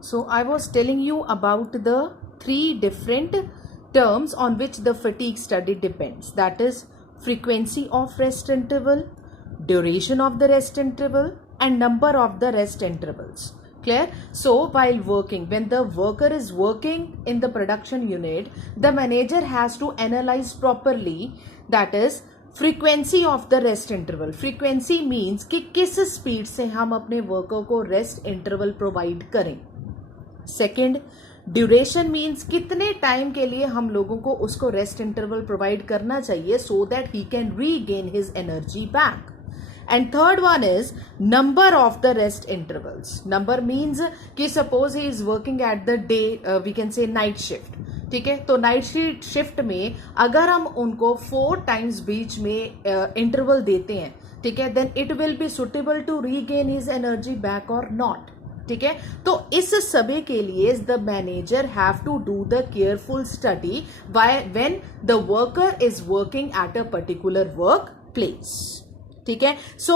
So I was telling you about the three different terms on which the fatigue study depends. That is frequency of rest interval, duration of the rest interval, and number of the rest intervals. Clear? So while working, when the worker is working in the production unit, the manager has to analyze properly, that is frequency of the rest interval. Frequency means कि किस speed से हम अपने worker को rest interval provide करें. Second, duration means कितने time के लिए हम लोगों को उसको रेस्ट इंटरवल प्रोवाइड करना चाहिए so that he can regain his energy back. And third one is number of the rest intervals. Number means कि suppose he is working at the day, we can say night shift. ठीक है, तो night shift में अगर हम उनको 4 times बीच में interval देते हैं, ठीक है, then it will be suitable to regain his energy back और नॉट. ठीक है, तो इस सभी के लिए the manager have to do the careful study when the worker is working at a particular work place. ठीक है, so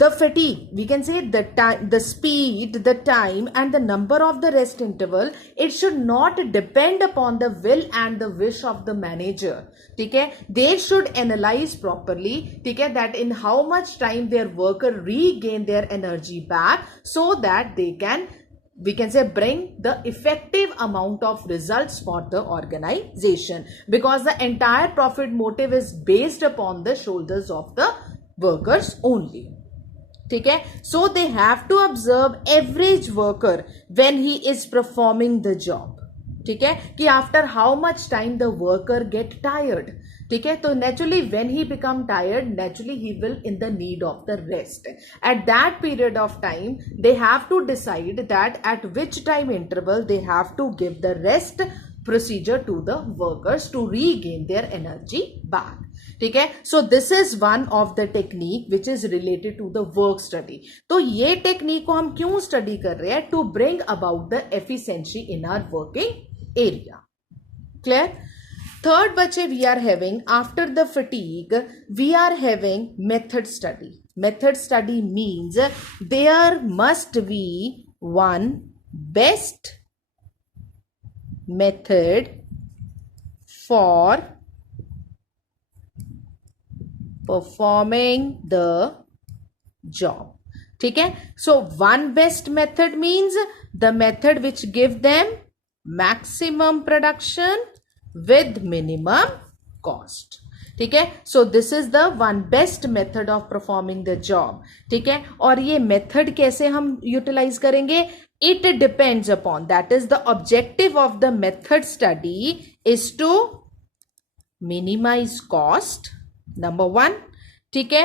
the fatigue we can say the speed, the time and the number of the rest interval, it should not depend upon the will and the wish of the manager. ठीक है, they should analyse properly, ठीक है, that in how much time their worker regain their energy back so that they can, we can say, bring the effective amount of results for the organization, because the entire profit motive is based upon the shoulders of the workers only. ठीक है, so they have to observe average worker when he is performing the job. ठीक है, कि after how much time the worker get tired. ठीक है, तो naturally when he become tired, naturally he will in the need of the rest. At that period of time they have to decide that at which time interval they have to give the rest procedure to the workers to regain their energy back. ठीक है, so this is one of the technique which is related to the work study. तो ये technique को हम क्यों study कर रहे हैं? To bring about the efficiency in our working area. Clear? Third बच्चे, we are having after the fatigue we are having method study. Method study means there must be one best method for performing the job. ठीक है, so one best method means the method which give them maximum production with minimum cost. ठीक है, so this is the one best method of performing the job. ठीक है, और ये method कैसे हम utilize करेंगे? It depends upon, that is the objective of the method study is to minimize cost, number one. ठीक है,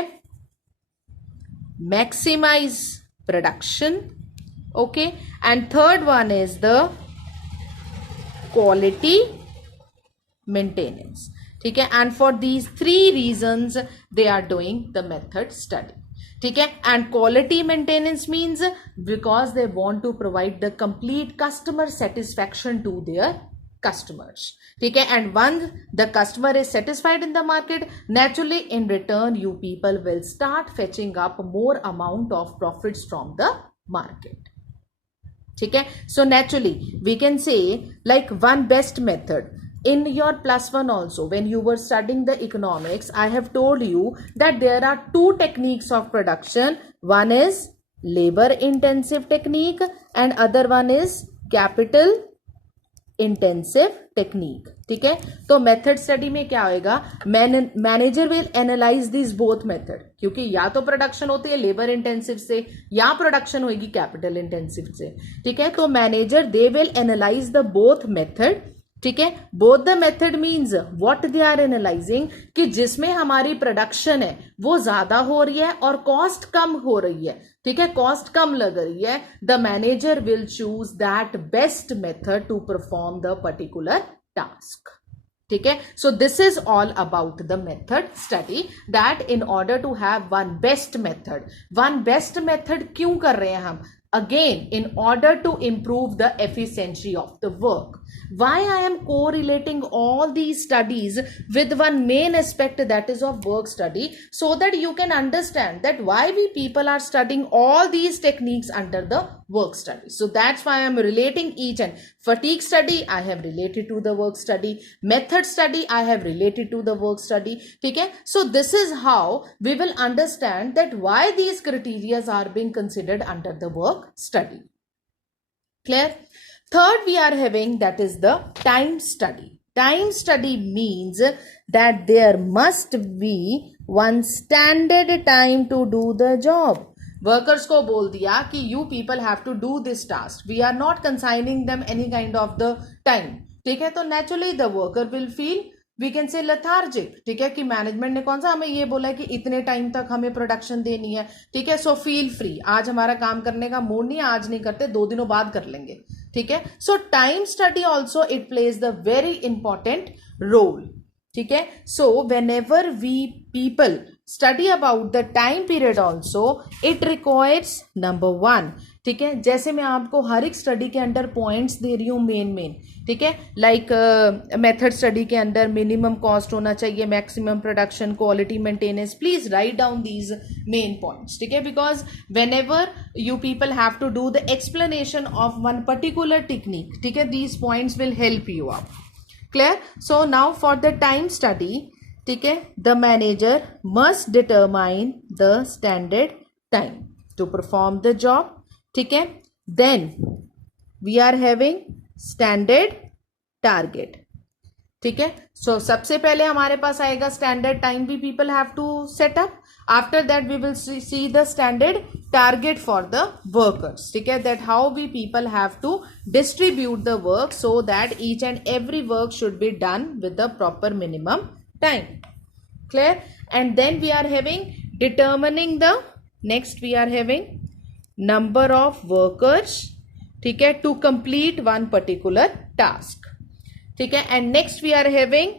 maximize production, okay, and third one is the quality maintenance. ठीक है, and for these three reasons they are doing the method study. ठीक है, and quality maintenance means because they want to provide the complete customer satisfaction to their customers. ठीक है, and once the customer is satisfied in the market, naturally in return you people will start fetching up more amount of profits from the market. ठीक है, so naturally we can say like one best method in your +1 also, when you were studying the economics, I have told you that there are two techniques of production. One is labor intensive technique and other one is capital intensive technique. ठीक है, तो method study में क्या होएगा? Manager will analyse this both method, क्योंकि या तो production होती है लेबर इंटेंसिव से या प्रोडक्शन होगी कैपिटल इंटेंसिव से. ठीक है, तो manager they will analyse the both method. ठीक है, both the method means what they are analysing, कि जिसमें हमारी प्रोडक्शन है वो ज्यादा हो रही है और कॉस्ट कम हो रही है. ठीक है, कॉस्ट कम लग रही है, the manager will choose that best method to perform the particular task. ठीक है, so this is all about the method study, that in order to have one best method. One best method क्यों कर रहे हैं हम? Again, in order to improve the efficiency of the work. Why I am correlating all these studies with one main aspect, that is of work study, so that you can understand that why we people are studying all these techniques under the work study. So that's why I am relating each, and fatigue study I have related to the work study, method study I have related to the work study. Okay, so this is how we will understand that why these criteria are being considered under the work study. Clear? Third, we are having, that is the time study. Time study means that there must be one standard time to do the job. Workers को बोल दिया कि you people have to do this task. We are not consigning them any kind of the time. ठीक है, तो naturally the worker will feel, we can say lethargic. ठीक है, कि मैनेजमेंट ने कौन सा हमें ये बोला है कि इतने टाइम तक हमें प्रोडक्शन देनी है. ठीक है, सो फील फ्री, आज हमारा काम करने का मूड नहीं है, आज नहीं करते, 2 दिनों बाद कर लेंगे. ठीक है, so time study also it plays the very important role. ठीक है, so whenever we people study about the time period also it requires number 1. ठीक है, जैसे मैं आपको हर एक स्टडी के अंदर पॉइंट्स दे रही हूँ मेन. ठीक है, लाइक मेथड स्टडी के अंदर मिनिमम कॉस्ट होना चाहिए, maximum production, quality maintenance. Please write down these main points. ठीक है, because whenever you people have to do the explanation of one particular technique, ठीक है, these points will help you out. Clear? So now for the time study, ठीक है, the manager must determine the standard time to perform the job. ठीक है, then we are having standard target. ठीक है, so सबसे पहले हमारे पास आएगा standard time we people have to set up. After that we will see the standard target for the workers. ठीक है, that how we people have to distribute the work so that each and every work should be done with the proper minimum time. Clear? And then we are having determining the, next we are having number of workers, ठीक है, to complete one particular task. ठीक है, and next we are having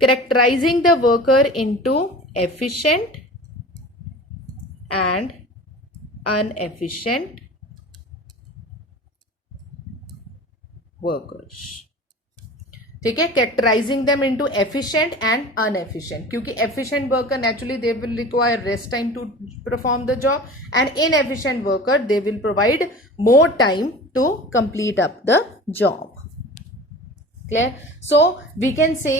characterizing the worker into efficient and inefficient workers. ठीक है, characterising them into efficient and unefficient, क्योंकि efficient worker naturally they will require rest time to perform the job, and inefficient worker they will provide more time to complete up the job. Clear? So we can say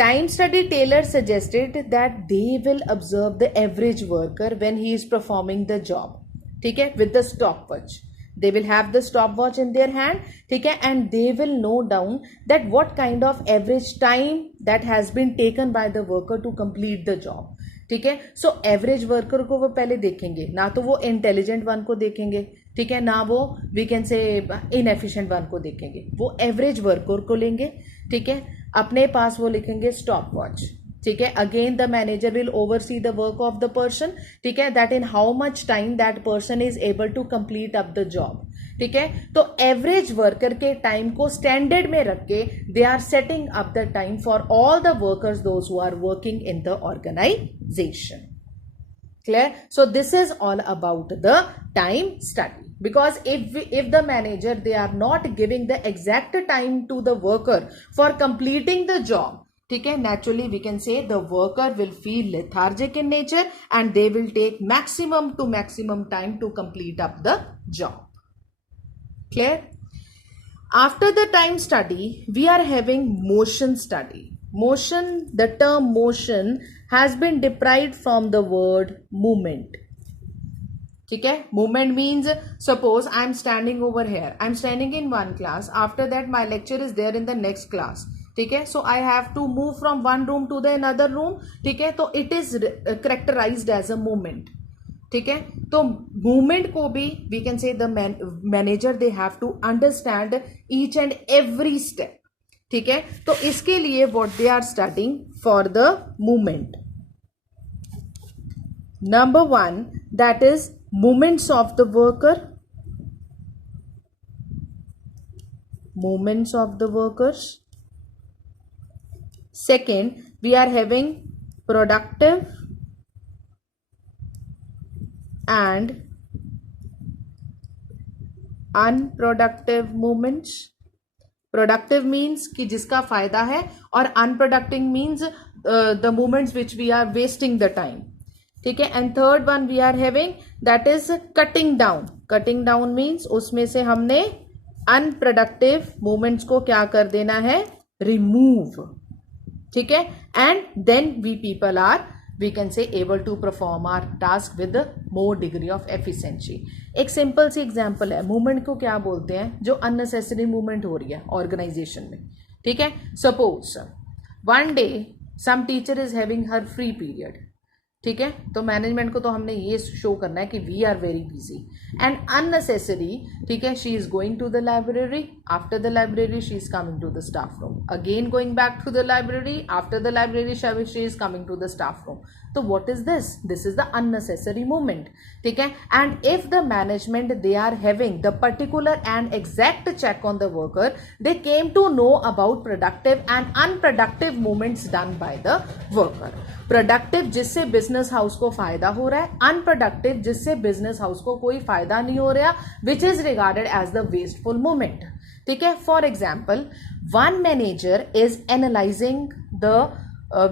time study tailor suggested that they will observe the average worker when he is performing the job. ठीक है, with the stopwatch. They will have the stopwatch in their hand, ठीक है, and they will note down that what kind of average time that has been taken by the worker to complete the job. ठीक है, so average worker को वो पहले देखेंगे, ना तो वो इंटेलिजेंट वन को देखेंगे, ठीक है, ना वो we can say inefficient one को देखेंगे, वो एवरेज वर्कर को लेंगे. ठीक है, अपने पास वो लिखेंगे स्टॉप वॉच. ठीक है, again the manager will oversee the work of the person. ठीक है, that in how much time that person is able to complete up the job. ठीक है, तो एवरेज वर्कर के टाइम को स्टैंडर्ड में रख के they are setting up the time for all the workers those who are working in the organization. Clear? So this is all about the time study, because if the manager they are not giving the exact time to the worker for completing the job, ठीक है, naturally we can say the worker will feel lethargic in nature and they will take maximum to maximum time to complete up the job. Clear? After the time study we are having motion study. Motion, the term motion has been derived from the word movement. ठीक है, movement means suppose I am standing over here, I am standing in one class, after that my lecture is there in the next class. ठीक है, so I have to move from one room to the another room. ठीक है, तो it is characterized as a movement. ठीक है, तो movement को भी we can say the manager they have to understand each and every step. ठीक है, तो इसके लिए what they are starting for the movement. Number 1 that is movements of the worker. Movements of the workers. Second we are having productive and unproductive movements. Productive means कि जिसका फायदा है, और unproductive means the moments which we are wasting the time. ठीक है. And third one we are having that is cutting down. Cutting down means उसमें से हमने अनप्रोडक्टिव मोमेंट्स को क्या कर देना है, रिमूव. ठीक है. And then we people are, we can say, able to perform our task with a more degree of efficiency. एक सिंपल सी एग्जांपल है, मूवमेंट को क्या बोलते हैं, जो अननेसेसरी मूवमेंट हो रही है ऑर्गेनाइजेशन में. ठीक है. Suppose one day some teacher is having her free period. ठीक है. तो मैनेजमेंट को तो हमने ये शो करना है कि we are very busy and unnecessary. ठीक है. She is going to the library, after the library she is coming to the staff room, again going back to the library, after the library she is coming to the staff room. तो what is this? This is the unnecessary movement. ठीक है. And if the management they are having the particular and exact check on the worker, they came to know about productive and unproductive movements done by the worker. Productive जिससे business house को फायदा हो रहा है, unproductive जिससे business house को कोई फायदा नहीं हो रहा, which is regarded as the wasteful movement. ठीक है. For example, one manager is analyzing the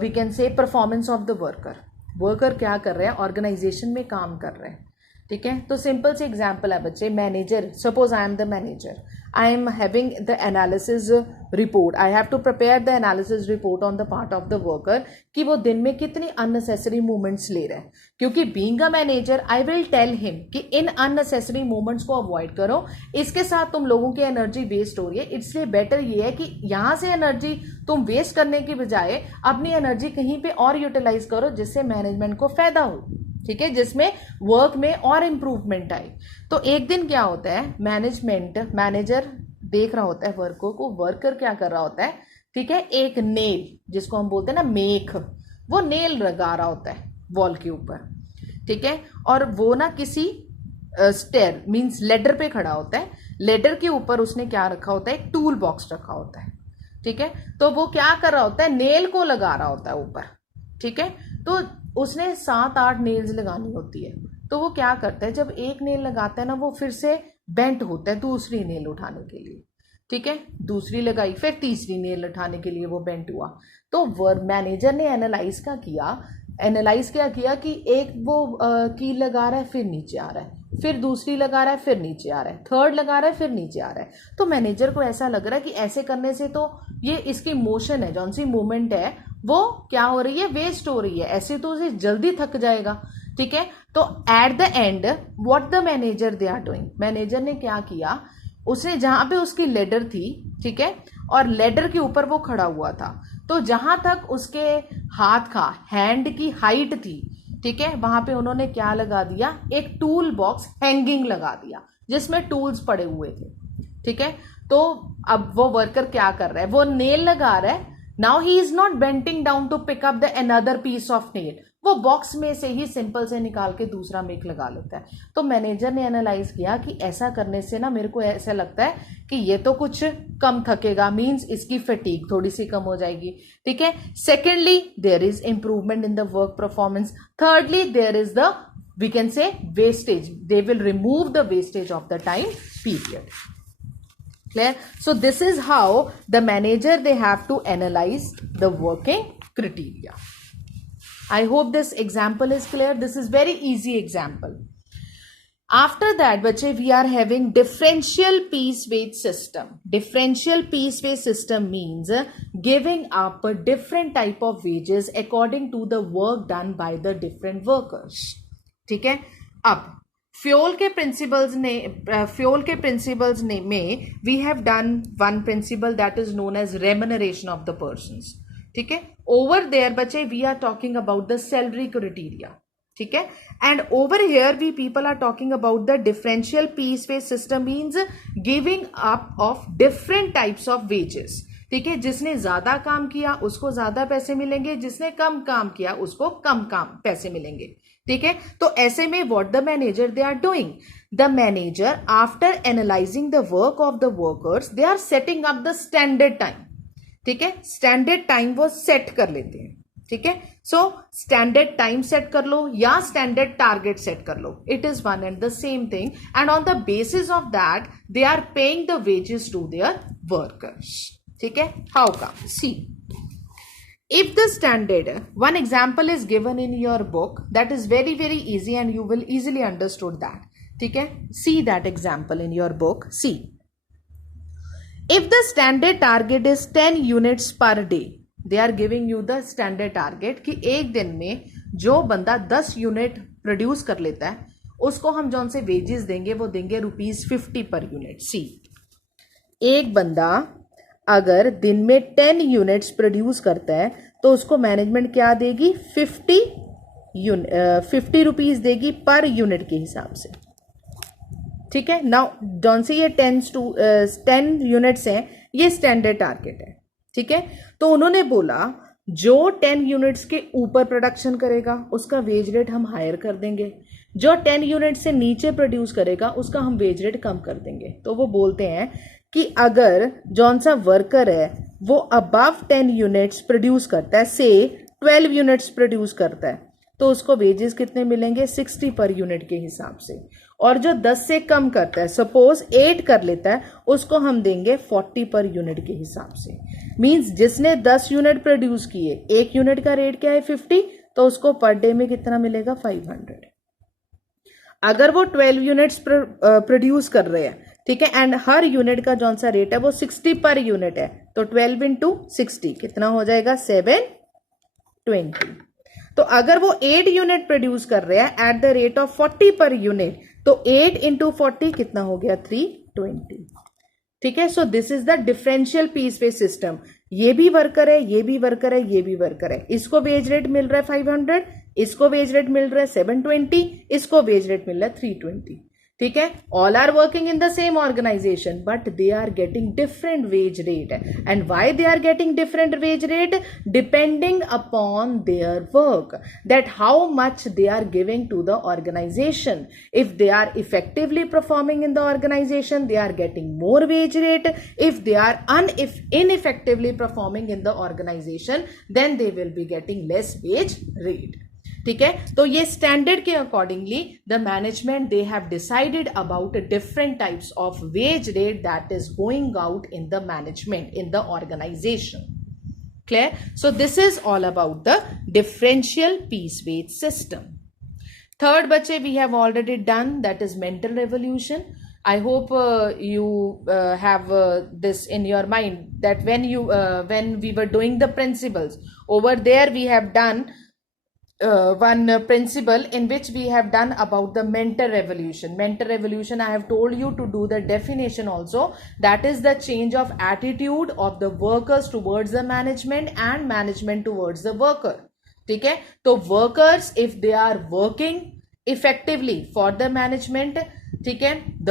we can say performance of the worker. Worker क्या कर रहे हैं, ऑर्गेनाइजेशन में काम कर रहे हैं. ठीक है. तो सिंपल से एग्जांपल है बच्चे, manager, suppose I am the manager, I am having the analysis report, I have to prepare the analysis report on the part of the worker कि वो दिन में कितनी अननेसेसरी मूवमेंट्स ले रहे हैं. क्योंकि being a manager I will tell him कि इन अननेसेसरी मूवमेंट्स को अवॉइड करो, इसके साथ तुम लोगों की एनर्जी वेस्ट हो रही है, इसलिए बेटर ये है कि यहां से एनर्जी तुम वेस्ट करने की बजाय अपनी एनर्जी कहीं पे और यूटिलाइज करो जिससे मैनेजमेंट को फायदा हो. ठीक है. जिसमें वर्क में और इंप्रूवमेंट आए. तो एक दिन क्या होता है, मैनेजर देख रहा होता है वर्कर को, वर्कर क्या कर रहा होता है, ठीक है, एक नेल, जिसको हम बोलते हैं ना मेख, वो नेल लगा रहा होता है वॉल के ऊपर. ठीक है. और वो ना किसी स्टेयर मींस लेडर पे खड़ा होता है. लेडर के ऊपर उसने क्या रखा होता है, एक टूल बॉक्स रखा होता है. ठीक है. तो वो क्या कर रहा होता है, नेल को लगा रहा होता है ऊपर. ठीक है. तो उसने 7-8 नेल्स लगानी होती है. तो वो क्या करता है, जब एक नेल लगाता है ना, वो फिर से बेंट होता है दूसरी नेल उठाने के लिए. ठीक है. दूसरी लगाई, फिर तीसरी नेल उठाने के लिए वो बेंट हुआ. तो मैनेजर ने एनालाइज क्या किया कि एक वो कील लगा रहा है, फिर नीचे आ रहा है, फिर दूसरी लगा रहा है, फिर नीचे आ रहा है, थर्ड लगा रहा है, फिर नीचे आ रहा है. तो मैनेजर को ऐसा लग रहा है कि ऐसे करने से तो ये इसकी मोशन है, जौन सी मूवमेंट है वो क्या हो रही है, वेस्ट हो रही है, ऐसे तो उसे जल्दी थक जाएगा. ठीक है. तो at the end what the manager they are doing, manager ने क्या किया, उसने जहां पे उसकी लेडर थी, ठीक है, और लेडर के ऊपर वो खड़ा हुआ था, तो जहां तक उसके हाथ का हैंड की हाइट थी, ठीक है, वहां पे उन्होंने क्या लगा दिया, एक टूल बॉक्स हैंगिंग लगा दिया जिसमें टूल्स पड़े हुए थे. ठीक है. तो अब वो वर्कर क्या कर रहा है, वो नेल लगा रहा है. Now he is not bending down to pick up the another piece of nail, वो बॉक्स में से ही सिंपल से निकाल के दूसरा मेक लगा लेता है. तो मैनेजर ने एनालाइज किया कि ऐसा करने से ना मेरे को ऐसा लगता है कि ये तो कुछ कम थकेगा, मींस इसकी फटीग थोड़ी सी कम हो जाएगी. ठीक है. Secondly there is improvement in the work performance. Thirdly there is the we can say wastage, they will remove the wastage of the time period. Clear? So this is how the manager they have to analyze the working criteria. I hope this example is clear. This is very easy example. After that bache we are having differential piece wage system. Differential piece wage system means giving up a different type of wages according to the work done by the different workers. ठीक है. अब fuel के principles ने में we have done one principle that is known as remuneration of the persons. ठीक है. Over there बच्चे we are talking about the salary criteria. ठीक है. And over here we people are talking about the differential piece wage system means giving up of different types of wages. ठीक है. जिसने ज्यादा काम किया उसको ज्यादा पैसे मिलेंगे, जिसने कम काम किया उसको कम पैसे मिलेंगे. ठीक है. तो ऐसे में what the manager they are doing, the manager after analysing the work of the workers they are setting up the standard time. ठीक है. स्टैंडर्ड टाइम वो सेट कर लेते हैं. ठीक है. सो स्टैंडर्ड टाइम सेट कर लो या स्टैंडर्ड टारगेट सेट कर लो, it is one and the same thing. And on the basis of that they are paying the wages to their workers. ठीक है, how come? See, if the standard, one example is given in your book that is very very easy and you will easily understood that. ठीक है, see that example in your book. See, if the standard target is 10 units per day, they are giving you the standard target कि एक दिन में जो बंदा 10 unit produce कर लेता है उसको हम जौन से वेजेस देंगे वो देंगे ₹50 पर यूनिट. सी, एक बंदा अगर दिन में 10 यूनिट्स प्रोड्यूस करता है तो उसको मैनेजमेंट क्या देगी? 50 रुपीज देगी पर यूनिट के हिसाब से. ठीक है, नाउ जौन से ये 10 यूनिट्स हैं ये स्टैंडर्ड टारगेट है. ठीक है, तो उन्होंने बोला जो 10 यूनिट्स के ऊपर प्रोडक्शन करेगा उसका वेज रेट हम हायर कर देंगे, जो 10 यूनिट से नीचे प्रोड्यूस करेगा उसका हम वेज रेट कम कर देंगे. तो वो बोलते हैं कि अगर जौन सा वर्कर है वो अबव 10 यूनिट्स प्रोड्यूस करता है, से 12 यूनिट्स प्रोड्यूस करता है, तो उसको वेजेस कितने मिलेंगे? 60 पर यूनिट के हिसाब से. और जो 10 से कम करता है, सपोज 8 कर लेता है, उसको हम देंगे 40 पर यूनिट के हिसाब से. मींस जिसने 10 यूनिट प्रोड्यूस किए, एक यूनिट का रेट क्या है? 50, तो उसको पर डे में कितना मिलेगा? 500. अगर वो 12 यूनिट्स प्रोड्यूस कर रहे हैं, ठीक है, एंड हर यूनिट का जौन सा रेट है वो 60 पर यूनिट है, तो 12 इंटू 60 कितना हो जाएगा? 720. तो अगर वो 8 यूनिट प्रोड्यूस कर रहे हैं at the rate of 40 per unit, तो 8 इंटू 40 कितना हो गया? 320. ठीक है, so this is the differential piece pay system. ये भी वर्कर है, ये भी वर्कर है, ये भी वर्कर है. इसको वेज रेट मिल रहा है 500, इसको वेज रेट मिल रहा है 720, इसको वेज रेट मिल रहा है 320. ठीक है, all are working in the same organization but they are getting different wage rate. And why they are getting different wage rate? Depending upon their work, that how much they are giving to the organization. If they are effectively performing in the organization they are getting more wage rate. If they are ineffectively performing in the organization then they will be getting less wage rate. ठीक है, तो ये standard के accordingly the management they have decided about different types of wage rate that is going out in the management in the organisation. Clear? So this is all about the differential piece wage system. Third बच्चे we have already done, that is mental revolution. I hope you have this in your mind that when we were doing the principles over there we have done one principle in which we have done about the mental revolution. Mental revolution, I have told you to do the definition also. That is the change of attitude of the workers towards the management and management towards the worker. ठीक है, तो workers if they are working effectively for the management, ठीक है, the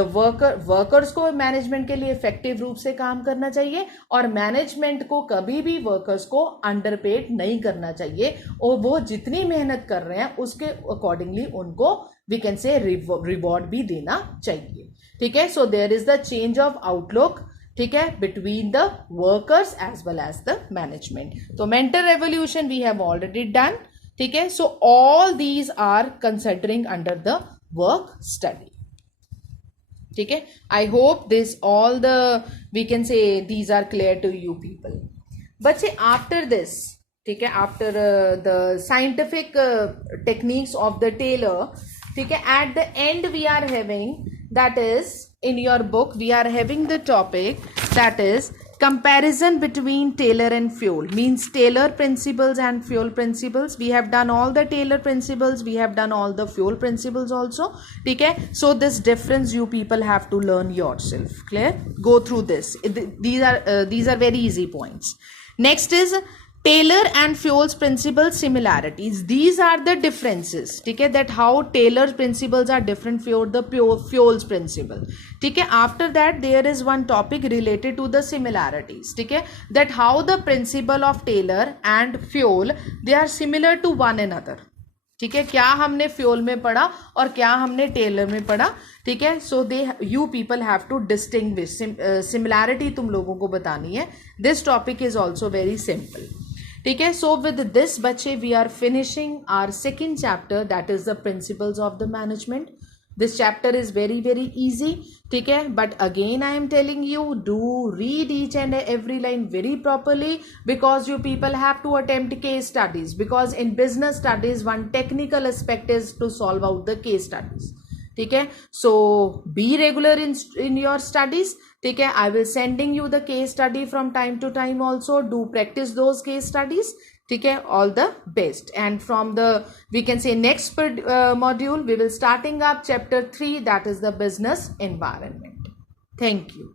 workers को management के लिए effective रूप से काम करना चाहिए और मैनेजमेंट को कभी भी वर्कर्स को अंडरपेड नहीं करना चाहिए और वो जितनी मेहनत कर रहे हैं उसके अकॉर्डिंगली उनको वी कैन से रिवॉर्ड भी देना चाहिए. ठीक है, so there is the change of outlook, ठीक है, between the workers as well as the management. तो mental revolution we have already done. ठीक है, so all these are considering under the work study. ठीक है, I hope this all the we can say these are clear to you people. बच्चे after this, ठीक है, after the scientific techniques of the Taylor, ठीक है, eight the end we are having, that is in your book we are having the topic that is comparison between Taylor and Fioll, means Taylor principles and Fioll principles. We have done all the Taylor principles, we have done all the Fioll principles also. ठीक है, so this difference you people have to learn yourself. Clear? Go through this. These are very easy points. Next is Taylor and Fioll's principle similarities. These are the differences. ठीक है, that how Taylor's principles are different from the Fioll's principle. ठीक है, after that there is one topic related to the similarities. ठीक है, that how the principle of Taylor and Fioll they are similar to one another. ठीक है, क्या हमने Fayol में पढ़ा और क्या हमने टेलर में पढ़ा. ठीक है, so they you people have to distinguish. Similarity तुम लोगों को बतानी है. This topic is also very simple. ठीक है, सो विद दिस बच्चे we are finishing our second chapter, that is the principles of the management. This chapter is very very easy, ठीक है. But again I am telling you, do read each and every line very properly, because you people have to attempt case studies, because in business studies one technical aspect is to solve out the case studies, ठीक है. So be regular in your studies, ठीक है. I will sending you the case study from time to time also. Do practice those case studies, ठीक है. All the best. And from the we can say next module we will starting up chapter 3, that is the business environment. Thank you.